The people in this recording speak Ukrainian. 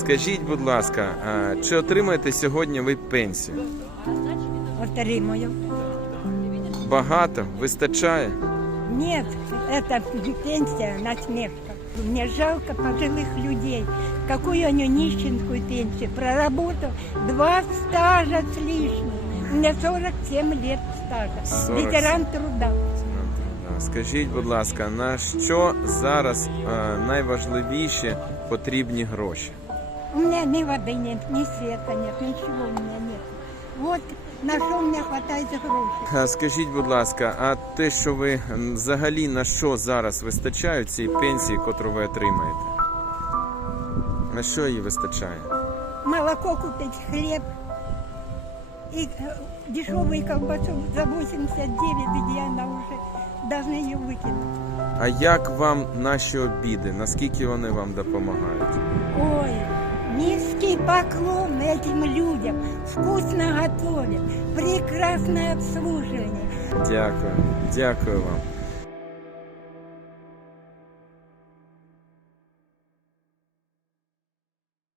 Скажіть, будь ласка, а чи отримаєте сьогодні ви пенсію? Отримую. Багато? Вистачає? Нет, это пенсия насмешка. Мне жалко пожилых людей. Какую они нищенскую пенсию. Проработал два стажа с лишним. У меня 47 лет стажа. 47. Ветеран труда. Скажіть, будь ласка, на що зараз е, найважливіші потрібні гроші? У меня ни воды нет, ни света нет, ничего у меня нет. Вот на что мне хватает грошей. А Скажіть, будь ласка, а те, що ви м, взагалі на що зараз вистачають ці пенсії, котру ви отримаєте? На що її вистачає? Молоко купить, хлеб и э, дешевую колбасу за 89, где она уже должны ее выкинуть. А як вам наші обіди? Наскільки вони вам допомагають? Ой, низкий поклон этим людям. Вкусно готовят, прекрасное обслуживание. Дякую, дякую вам.